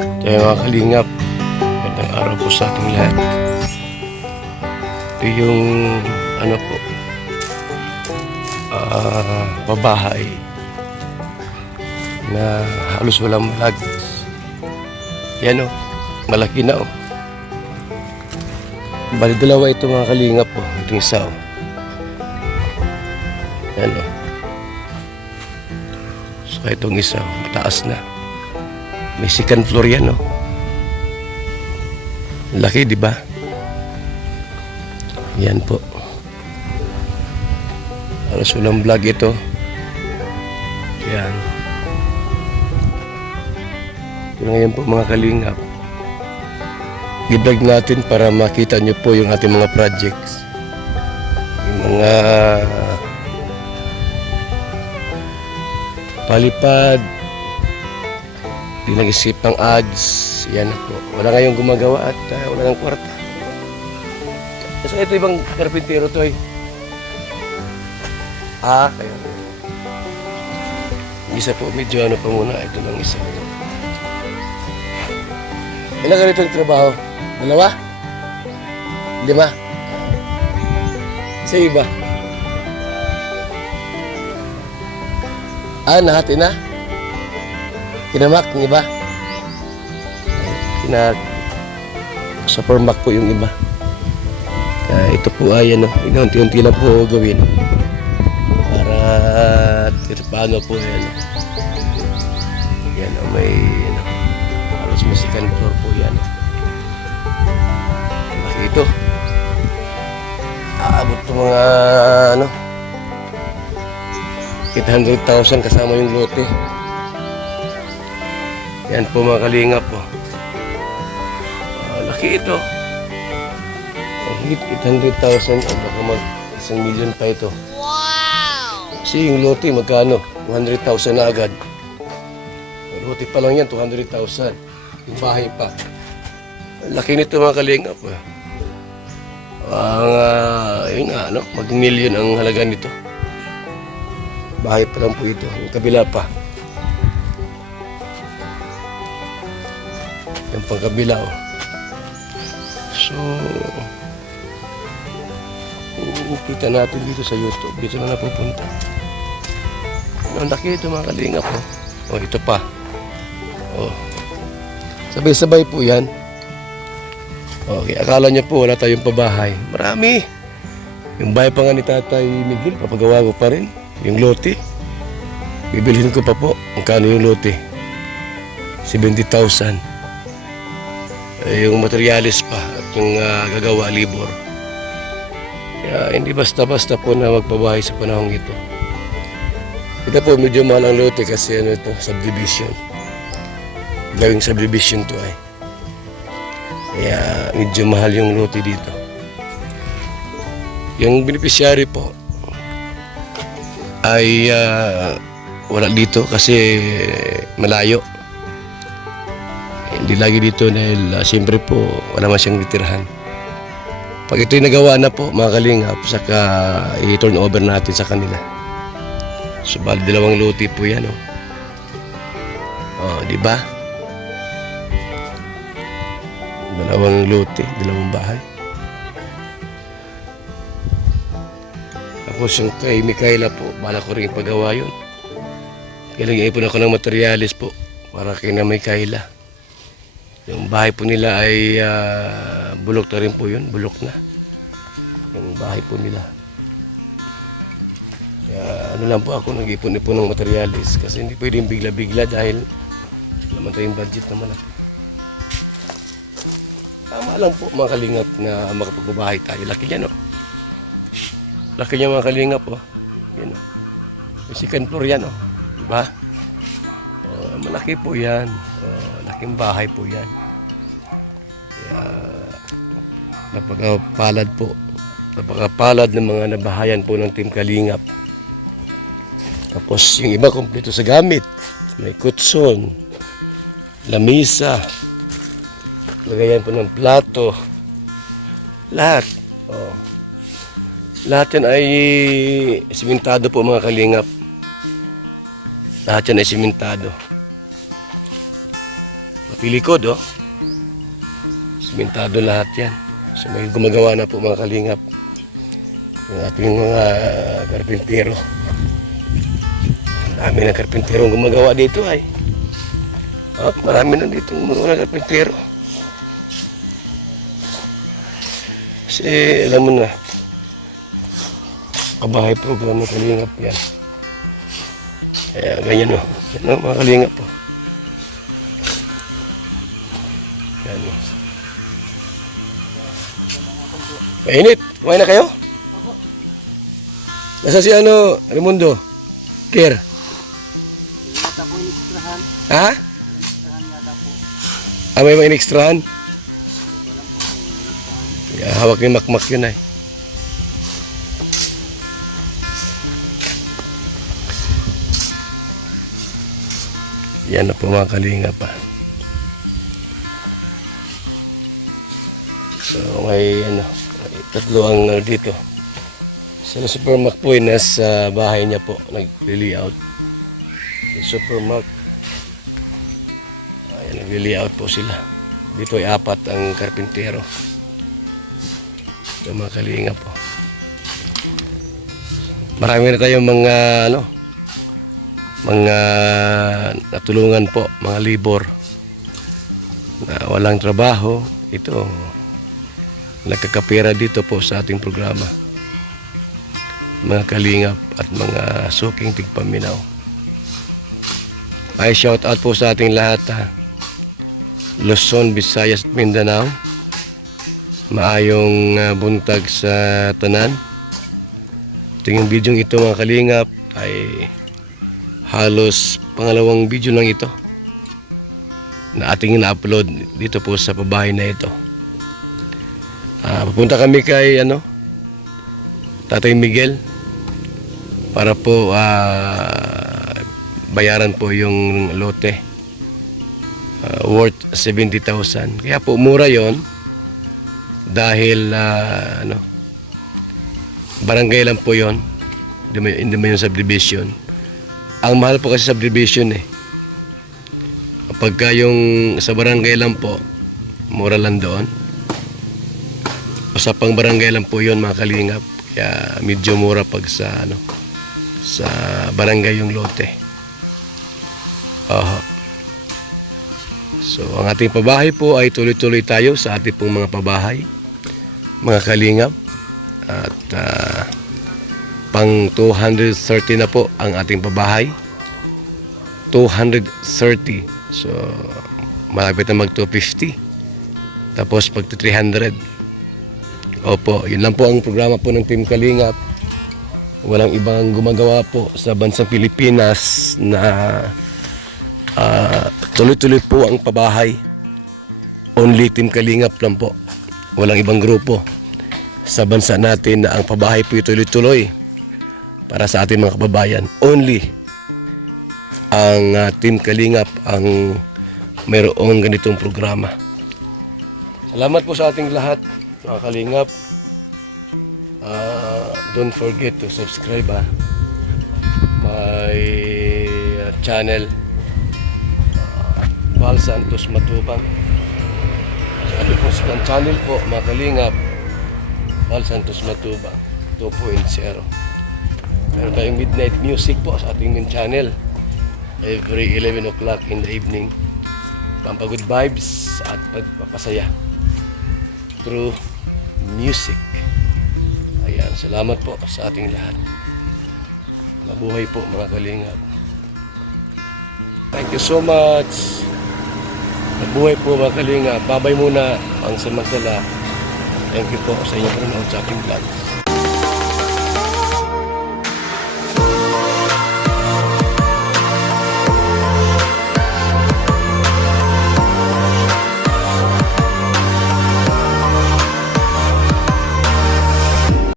Kaya mga kalingap, magandang araw po sa ating lahat. Ito yung ano po, babahay na halos walang malag. Yan o, malaki na o. Bali dalawa ito mga kalingap po, itong isa o. Yan o. So itong isa, mataas na. May second floor yan, no? Laki, di ba? Yan po. Halos walang vlog ito. Yan. Ito ngayon po mga kalingap. I-vlog natin para makita nyo po yung ating mga projects. Yung mga palipad, di nag-isip ng ads, yan na po. Wala ngayong gumagawa at wala ng kwarta. So ito ibang karpintero to eh. Kaya isa po, medyo ano pa muna. Ito lang isa. Ilang ganito yung trabaho? 2? 5? Sa iba? Nahati na? Kinamak yung iba. Sa permak po yung iba. Kaya ito po ay ano, unti-unti lang po gawin. Para paano po yan. Yan o, may ano, halos may second floor po yan. Laki ito. Aabot po mga ano, 800,000 kasama yung lote. Yan po mga kalingap po. Laki ito. Hit 800,000 o baka mag 1 million pa ito. Wow! Kasi yung lote magkano? 200,000 na agad. Yung lote pa lang yan, 200,000. Yung bahay pa. Laki nito mga kalingap. Yun nga, no? Mag-million ang halaga nito. Bahay pa lang po ito. Yung kabila pa. Yung pangkabila oh. So kita natin dito sa YouTube. Dito na napupunta. Ang laki ito mga kalingap oh. Oh, ito pa. Oh. Sabay-sabay po yan. Okay, akala niyo po wala tayong pabahay. Marami. Yung bahay pa nga ni Tatay Miguel, papagawa ko pa rin. Yung lote. Bibilhin ko pa po. Magkano yung lote? 70,000. Yung materialis pa at yung gagawa libor. Kaya hindi basta-basta po na magpabahay sa panahong ito. Ito po medyo mahal ang lote kasi ano ito, subdivision. Gawing subdivision to ay. Kaya medyo mahal yung lote dito. Yung beneficiary po ay wala dito kasi malayo. Hindi lagi dito dahil siyempre po wala man siyang titirahan. Pag ito'y nagawa na po mga kalingap, saka i-turn over natin sa kanila. So bali 2 lote po yan oh. Oh, di ba? 2 lote, 2 bahay. Tapos yung kay Mikaela po, bala ko rin ipagawa yun. Kailangan ipon ako ng materialis po para kay na Mikaela. Yung bahay po nila ay bulok na rin po yun. Bulok na. Yung bahay po nila. Kaya ano lang po ako nag-ipon-ipon ng materialis. Kasi hindi pwedeng bigla-bigla dahil naman tayong budget naman. Tama lang po mga kalingap na makapagbabahay tayo. Laki niya no. Laki niya mga kalingap oh. Yan oh. Yung second floor yan oh. Diba? Malaki po yan. Laking bahay po yan. Kaya napakapalad po. Napakapalad ng mga nabahayan po ng Team Kalingap. Tapos yung iba kompleto sa gamit. May kutson, lamisa, lagayan po ng plato. Lahat. Oh. Lahat yan ay simentado po mga kalingap. Lahat yan ay simentado. Mapilikod, oh. Simentado lahat yan. So may gumagawa na po mga kalingap. Yung ating mga karpintero. Marami ng karpintero gumagawa dito ay. Oh, marami na dito mga karpintero. Kasi alam mo na, kabahay program ng kalingap yan. Kaya ganyan o. Yan o mga kalingap po. Yan o. Mainit. Kumain na kayo? Nasa si ano, Raimundo? Care? Yata po in-extrahan. Ha? In-extrahan yata po. Ah, may mga in-extrahan? Yeah, hawak ni Makmak yun ay. Yan na po mga kalingap pa. So may ano, may tatlo ang dito. Sa Supermac po ay nasa bahay niya po, nag-layout. Sa Supermac. Ayan, nag-layout po sila. Dito ay 4 ang karpintero. Ito mga kalingap po. Marami na tayong mga ano, mga natulungan po, mga libor na walang trabaho. Ito, nagkakapira dito po sa ating programa. Mga kalingap at mga suking tigpaminaw. Ay shout out po sa ating lahat ha. Luzon, Visayas at Mindanao. Maayong buntag sa tanan. Ito yung video ito mga kalingap ay halos pangalawang video lang ito na ating na-upload dito po sa pabahay na ito. Pupunta kami kay ano, Tatay Miguel para po bayaran po yung lote worth 70,000. Kaya po mura yon dahil ano, barangay lang po yon, hindi mo yung subdivision. Ang mahal po kasi subdivision eh. Pagka yung sa barangay lang po, mura lang doon. O sa pang barangay lang po yon mga kalingap. Kaya medyo mura pag sa ano, sa barangay yung lote. So ang ating pabahay po ay tuloy-tuloy tayo sa ating pong mga pabahay, mga kalingap. At pang 230 na po ang ating pabahay. 230. So malapit na mag 250. Tapos pag 300. Opo, yun lang po ang programa po ng Team Kalingap. Walang ibang gumagawa po sa bansang Pilipinas na tuloy-tuloy po ang pabahay. Only Team Kalingap lang po. Walang ibang grupo sa bansa natin na ang pabahay po tuloy-tuloy para sa ating mga kababayan. Only ang Team Kalingap ang mayroong ganitong programa. Salamat po sa ating lahat, mga kalingap. Don't forget to subscribe my channel, Val Santos Matubang. Sabi po sa channel po, mga kalingap, Val Santos Matubang 2.0. Meron tayong midnight music po sa ating main channel every 11 o'clock in the evening. Pampagod vibes at pagpapasaya through music. Ayan, salamat po sa ating lahat. Mabuhay po mga kalingap. Thank you so much. Mabuhay po mga kalingap. Babay muna ang samantala. Thank you po sa inyong panonood sa ating vlog.